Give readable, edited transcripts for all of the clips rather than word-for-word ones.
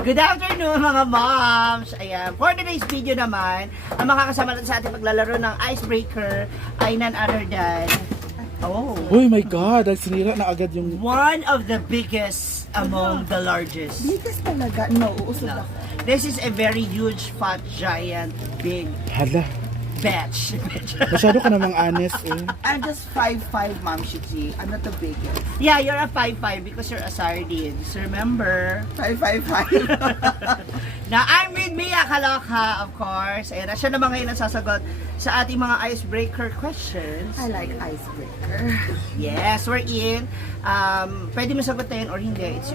Good afternoon mga moms! Ayan, for today's video naman, ang makakasama natin sa ating paglalaro ng icebreaker ay none other than Oh my God! Sinira na agad yung... one of the biggest among the largest. Bigas talaga. No, uusog No. ako. This is a very huge, fat, giant, big Hala, batch. masyado ka namang honest eh. I'm just 5'5", Ma'am Shiji. I'm not the biggest. Yeah, you're a 5'5" because you're a sardines. Remember? 5'5". Now, I'm with Mia Kaloka, of course. Ayan, siya naman ngayon ang sasagot sa ating mga icebreaker questions. I like icebreaker. Yes, we're in. Pwede mo sagutin or hindi. It's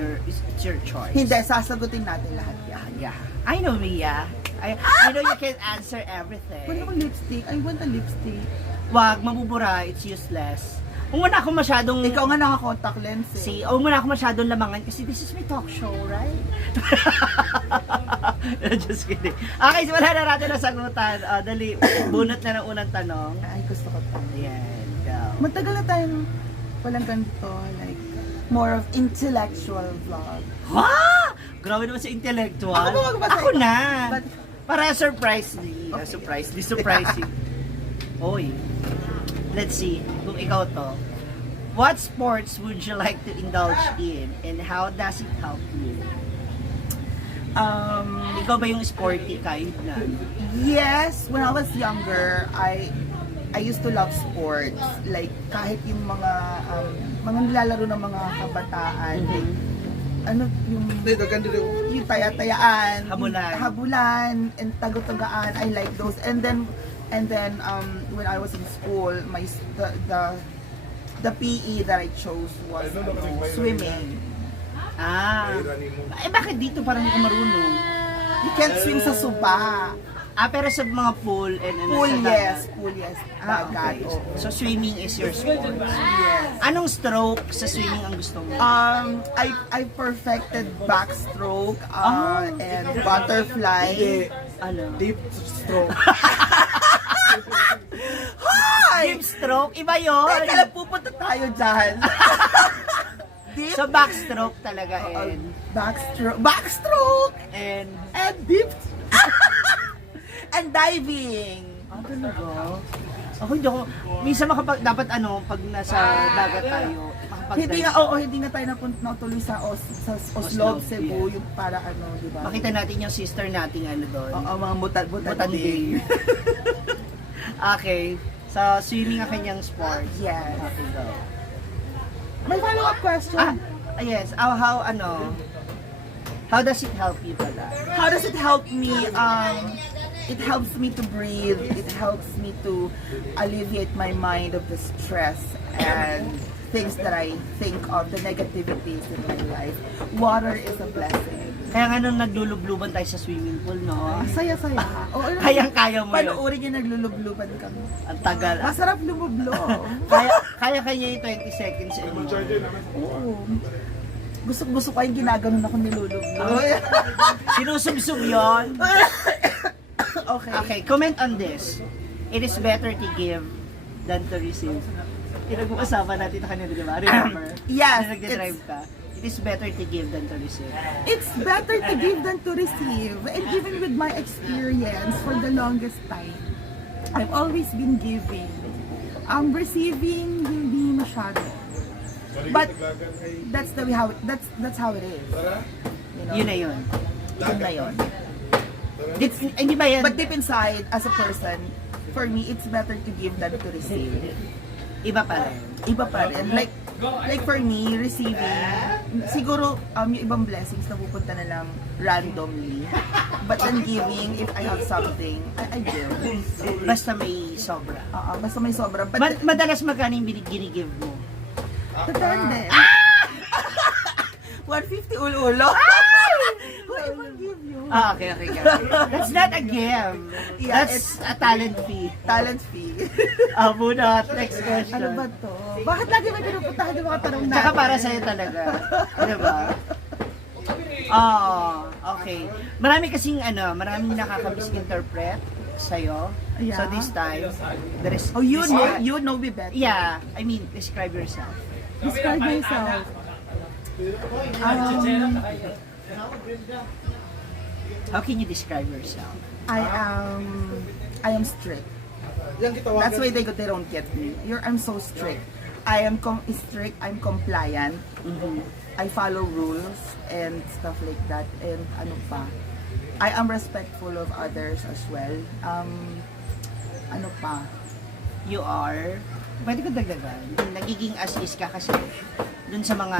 your choice. Hindi, sasagutin natin lahat yan. Yeah. I know, Mia. I know you can answer everything. Wala akong lipstick. I want a lipstick. Wag, mabubura. It's useless. Huwag mo na ako masyadong... Ikaw nga naka-contact lens eh. See, huwag mo na ako masyadong lamangan kasi this is my talk show, right? Just kidding. Okay, wala na natin na sagutan. Dali, bunot na ng unang tanong. Ay, gusto ko pa. Ayan, go. Matagal na tayong walang ganito. Like, more of intellectual vlog. Ha? Grabe naman sa intellectual. Ako ba magbasa? Ako na. But- Para surprisingly. Surprising. Oy. Let's see kung ikaw to. What sports would you like to indulge in and how does it help you? Ikaw ba yung sporty kind na? Yes, when I was younger, I used to love sports. Like kahit yung mga nilalaro ng mga kabataan, like, ano yung taya-tayaan, habulan and tago-tagaan. I like those. And then when I was in school, the PE that I chose was swimming. Bakit dito parang hindi ka marunong? You can't swim sa suba. Pero sa mga pool and ano Pool, sa yes. dagat. Pool, yes. Okay. Oo. So swimming is your sport. Yes. Anong stroke sa swimming ang gusto mo? I perfected backstroke and butterfly. Ano? Deep stroke. Deep stroke? Iba yun? Teka lang, pupunta tayo dyan. Deep So backstroke talaga and backstroke and deep and diving. talaga? Ako hindi ako, minsan dapat pag nasa dagat tayo, Hindi nga tayo natuloy sa Oslo, Cebu, yung para di ba? Makita natin yung sister nating doon. Mga Butanding. Okay. So, swimming ang kanyang sport. Yes. Okay, go. May follow-up question. Yes. How does it help you pala? How does it help me? It helps me to breathe. It helps me to alleviate my mind of the stress and things that I think of, the negativities in my life. Water is a blessing. Kaya nga nung naglulubluban tayo sa swimming pool, no? Saya-saya. Kayang-kaya mo yun. Panoorin niya naglulubluban kami. Ang tagal. Masarap lumublo. Kaya yung 20 seconds anymore. Oo. Gusto ko yung ginaganon ako nilulublo. Sinusubsub yun. Okay. Comment on this. It is better to give than to receive. Pinag-uusapan natin ito kanina, di ba? Remember? Yes, Na nagde-drive ka. It is better to give than to receive. It's better to give than to receive. And even with my experience for the longest time, I've always been giving. Receiving, hindi masyado. But that's how it is. You know? Yun na yun. Yun na yun. Hindi ba yan? But deep inside, as a person, for me, it's better to give than to receive. Iba pa rin. Iba pa rin. Like for me, receiving, siguro yung ibang blessings na pupunta na lang randomly. But then giving, if I have something, I give. Basta may sobra. Basta may sobra. But Madalas magkano yung ginigive mo? depende. 150 ulo-ulo. Who even give you? Okay. That's not a give. Yeah, That's a talent fee. Talent fee. Bunot. Next question. Ano ba to? Bakit lagi may pinupuntahan yung mga tanong natin? Tsaka para sa'yo talaga. Diba? Okay. Maraming nakaka-misinterpret sa'yo. Yeah. So this time, there is... Oh, you know me better. Yeah. I mean, describe yourself. Describe myself. How can you describe yourself? I am strict. That's why they don't get me. I'm so strict. I am strict. I'm compliant. I follow rules and stuff like that. And ano pa? I am respectful of others as well. Ano pa? You are, pwede ko dagdagan, nagiging as is ka kasi dun sa mga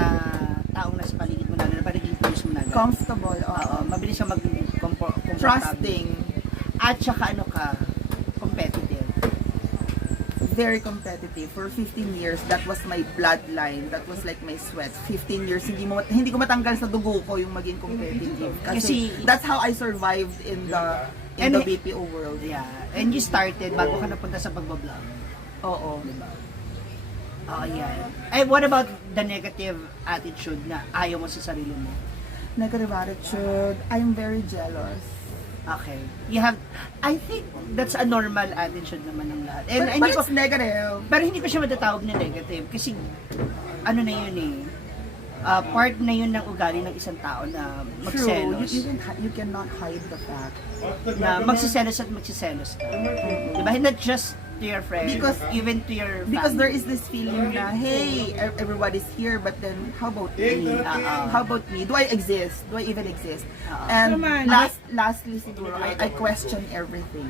taong nasa paligid mo na pariging close mo na. Comfortable. Oo, mabilis ka mag-comfortable. Trusting. At saka ano ka, competitive. Very competitive. For 15 years, that was my bloodline. That was like my sweat. 15 years, hindi ko matanggal sa dugo ko yung maging competitive. Kasi that's how I survived in the BPO world. Yeah. And you started bago ka napunta sa pagbablog. Oo. Diba? Oh, yeah. And what about the negative attitude na ayaw mo sa sarili mo? Negative attitude. I'm very jealous. Okay. I think that's a normal attitude naman ng lahat. And But it's negative. Pero hindi ko siya matatawag na negative kasi ano na yun eh. Part na yun ng ugali ng isang tao na magselos. True. You cannot hide the fact. Na magsiselos at magsiselos ka. Diba? Not just to your friends, even to your family. Because there is this feeling na, hey, everybody's here, but then, how about me? How about me? Do I exist? Do I even exist? And lastly, siguro, I question everything.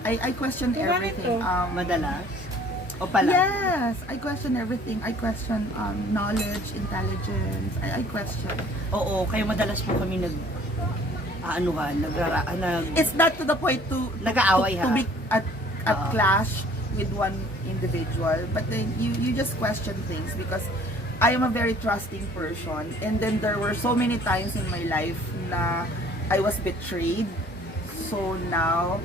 I question everything. Madalas? O pala? Yes, I question everything. I question knowledge, intelligence. I question. Oo, kaya madalas po kami It's not to the point to nag-aaway to be at clash with one individual, but then you just question things because I am a very trusting person, and then there were so many times in my life na I was betrayed. So now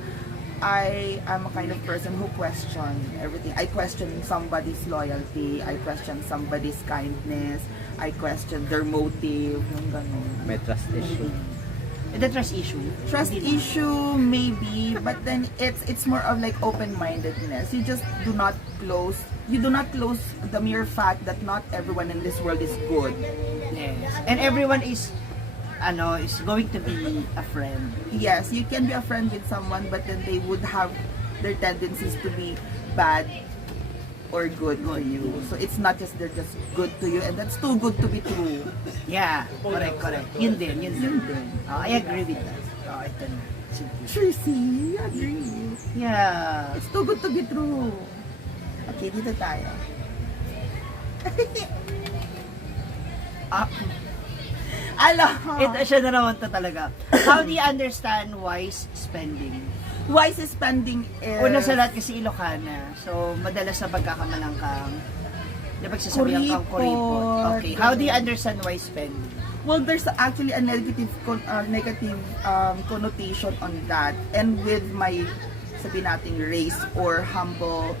I am a kind of person who question everything. I question somebody's loyalty, I question somebody's kindness, I question their motive, yung ganun. May trust issue. The trust issue? Trust issue, maybe, but then it's more of like open-mindedness. You just do not close the mere fact that not everyone in this world is good. Yes. And everyone is going to be a friend. Yes, you can be a friend with someone, but then they would have their tendencies to be bad or good to you. So it's not just they're just good to you, and that's too good to be true. Yeah, correct. Yun din. I agree with that. Ito na. Sige. Tracy, I agree. Yeah. It's too good to be true. Okay, dito tayo. Ito siya na naman to talaga. How do you understand wise spending? Wise spending is... Una sa lahat kasi Ilocana. So, madalas na pagkakamalang kang napagsasabihan kang kuripot. Okay. How do you understand wise spending? Well, there's actually a negative connotation on that. And with my, sabihin nating, race or humble,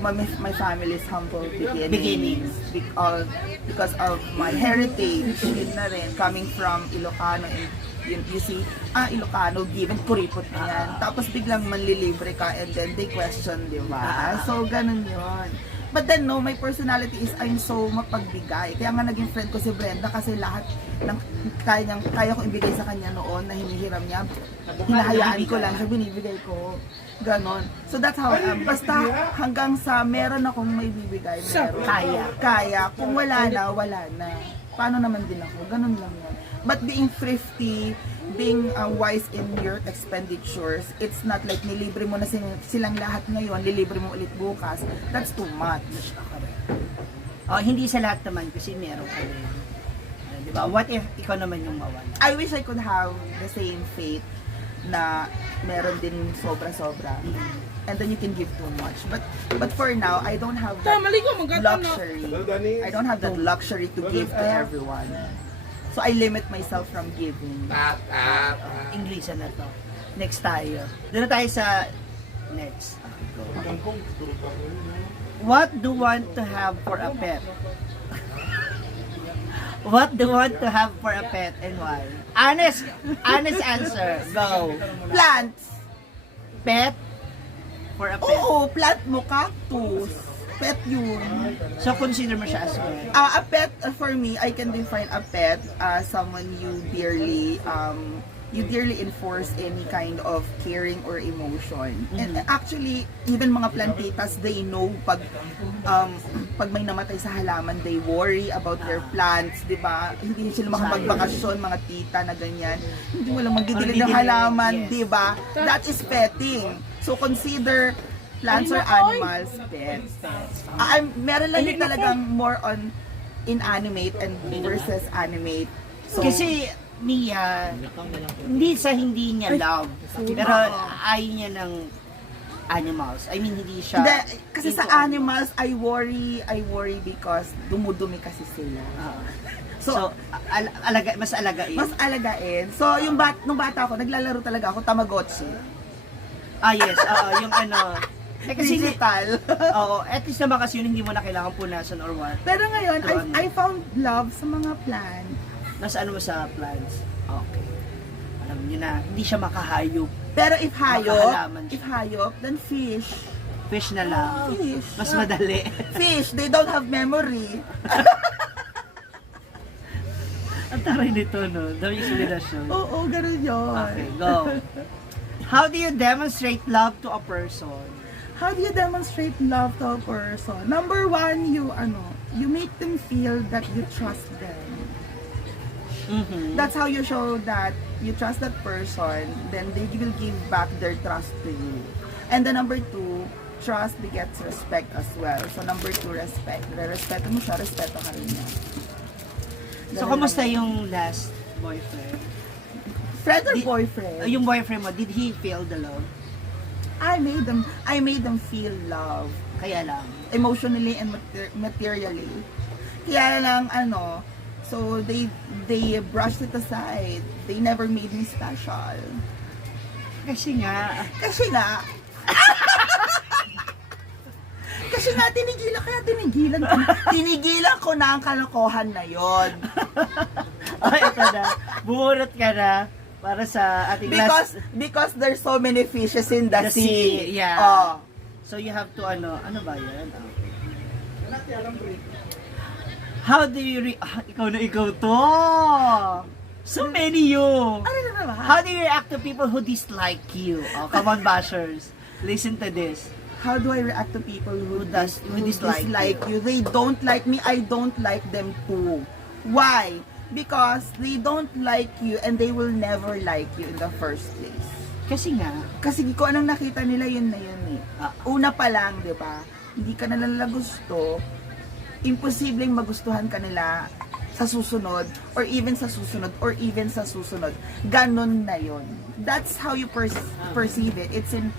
my family's humble beginnings. Because of my heritage, yun na rin, coming from Ilocano, and you see, Ilocano, given kuripot na yan. Tapos biglang manlilibre ka and then they question, di ba? So, ganun yun. But then, no, my personality is I'm so mapagbigay. Kaya nga naging friend ko si Brenda kasi lahat ng kaya kong ibigay sa kanya noon na hinihiram niya, hinahayaan ko lang siya, binibigay ko. Ganon. So that's how I am. Basta hanggang sa meron akong may bibigay, meron. Kaya. Kung wala na, wala na. Paano naman din ako? Ganon lang yun. But being thrifty, being wise in your expenditures, it's not like nilibre mo na silang lahat ngayon, lilibre mo ulit bukas. That's too much. Hindi sa lahat naman kasi meron ka rin. Diba? What if ikaw naman yung mawala? I wish I could have the same faith na meron din sobra-sobra. And then you can give too much. But for now, I don't have that luxury. I don't have that luxury to give to everyone. So I limit myself from giving. English na to. Next tayo. Doon na tayo sa next. What do you want to have for a pet? What do you want to have for a pet and why? Honest answer. Go. Plants. Pet for a pet. Oo, plant mo, cactus. Pet yun. So, consider mo siya as well. A pet, for me, I can define a pet as someone you dearly enforce any kind of caring or emotion. And actually, even mga plantitas, they know pag may namatay sa halaman, they worry about their plants, di ba? Hindi sila makapagbakasyon, mga tita na ganyan. Hindi mo lang magdidilig ng halaman, yes. di ba? That is petting. So consider plants or animals pets. Meron lang din talagang more on inanimate and versus animate. So, Kasi, Mia, hindi niya love. Pero ayaw niya ng animals. I mean, hindi siya... Hindi, kasi sa animals, I worry because dumudumi kasi sila. So, mas alagain. Mas alagain. So, nung bata ako, naglalaro talaga ako Tamagotchi. Yes. Yung ano... Kasi Digital. Oo, at least naman kasi yun, hindi mo na kailangan punasan or what. Pero ngayon, So, I found love sa mga plants. Nasa ano mo sa plants? Okay. Alam niyo na, hindi siya makahayop. Pero if Makahalaman hayop, then fish. Fish na lang. Fish. Mas madali. Fish, they don't have memory. Ang taray nito, no? Dami explanation. Oo, ganun yun. Okay, go. How do you demonstrate love to a person? How do you demonstrate love to a person? Number one, you make them feel that you trust them. That's how you show that you trust that person, then they will give back their trust to you. And then number two, trust begets respect as well. So number two, respect. Respeto mo siya, respeto ka rin niya. So, kamusta yung last boyfriend? Friend or boyfriend? Yung boyfriend mo, did he feel the love? I made them feel love. Kaya lang. Emotionally and materially. Kaya lang, so they brushed it aside. They never made me special. Kasi nga, tinigilan ko na ang kalokohan na yon. ito na. Bumunot ka na para sa ating Because there's so many fishes in the sea. Yeah. Oh. So you have to ano ba yan? How do you ikaw to? So many you. Ano na ba? How do you react to people who dislike you? Oh, come on, bashers. Listen to this. How do I react to people who dislike you? They don't like me, I don't like them too. Why? Because they don't like you and they will never like you in the first place. Kasi Kung anong nakita nila, yun na yun eh. Una pa lang, di ba? Hindi ka na nila gusto, imposibleng magustuhan ka nila sa susunod, or even sa susunod. Ganon na yun. That's how you perceive it. It's in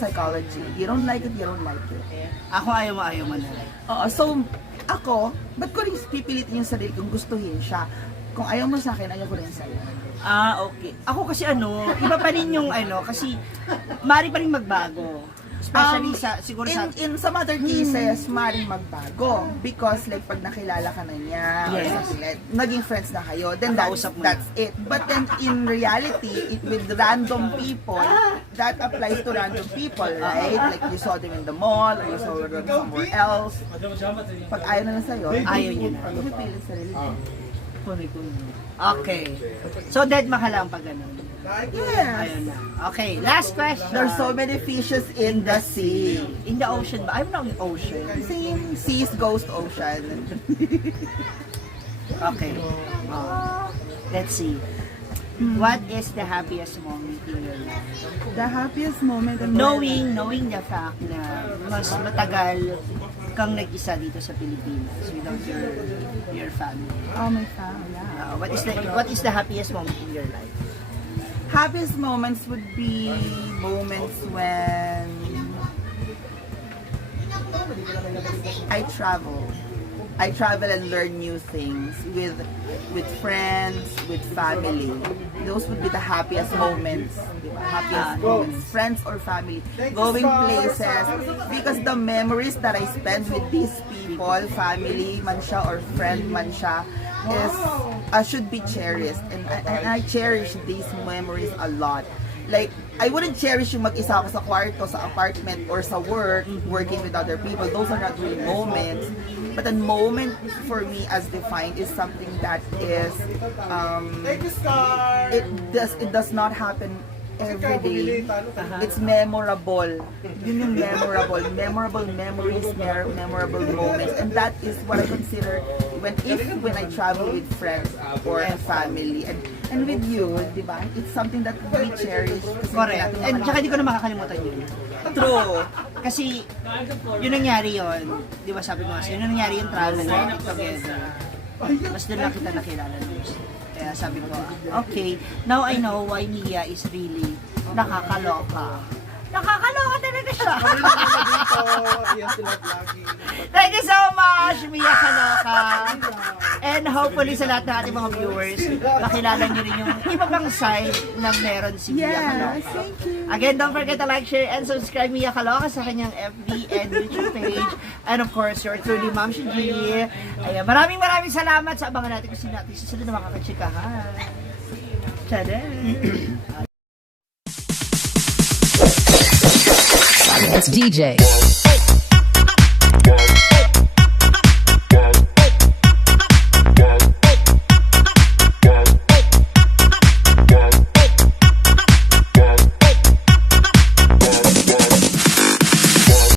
psychology. You don't like it, you don't like it. ako ayaw mo na. Oo, so, ako, ba't ko rin pipilitin yung sarili kung gustuhin siya? Kung ayaw mo sa akin, ayaw ko rin sa'yo. Okay. Ako kasi iba pa rin yung kasi mari pa rin magbago. Especially siguro sa... In some other cases, maaaring magbago. Because like pag nakilala ka na niya, or Yes. something like, naging friends na kayo, then that's Nakausap mo na. it. But then in reality, with random people, that applies to random people, right? Like you saw them in the mall, or you saw them somewhere else. Pag ayaw na sa'yo, Ayaw niya na. Pipili sarili. Okay. So dead makalang pag ganun. Yes. Ayun na. Okay, last question. There's so many fishes in the sea. In the ocean ba? I'm not in the ocean. Same seas ghost ocean. Okay. Let's see. What is the happiest moment in your life? The happiest moment in my life. Knowing the fact na mas matagal kang nag-isa dito sa Pilipinas without your family. Oh, my family. Yeah. What is the happiest moment in your life? Happiest moments would be moments when I travel. I travel and learn new things with friends, with family. Those would be the happiest moments. Happiest moments, friends or family. Going places, because the memories that I spend with these people, family man siya or friend man siya, should be cherished, and I cherish these memories a lot. Like, I wouldn't cherish yung mag-isa ako sa kwarto, sa apartment, or sa work, working with other people. Those are not really moments. But a moment for me as defined is something that is, it does not happen every day. It's memorable. Yun yung memorable. Memorable memories, memorable moments. And that is what I consider when I travel with friends or family. And with you, di ba? It's something that we cherish. Correct. And tsaka di ko na makakalimutan yun. True. Kasi, yun nangyari yun. Di ba sabi mo kasi, yun nangyari yung travel together. Mas doon lang kita nakilala nun. Kaya sabi ko, okay, now I know why Mia is really nakakaloka. Nakakaloka talaga siya. Thank you so much, Mia Kaloka. And hopefully sa lahat ng ating mga viewers, makilala niyo rin yung iba pang side na meron si Mia Kaloka. Thank you. Again, don't forget to like, share, and subscribe Mia Kaloka sa kanyang FB and YouTube page. And of course, your truly Ma'am Shigi. Ayan, maraming salamat sa abangan natin kung sino natin susunod na makakachikahan. Tada! It's DJ.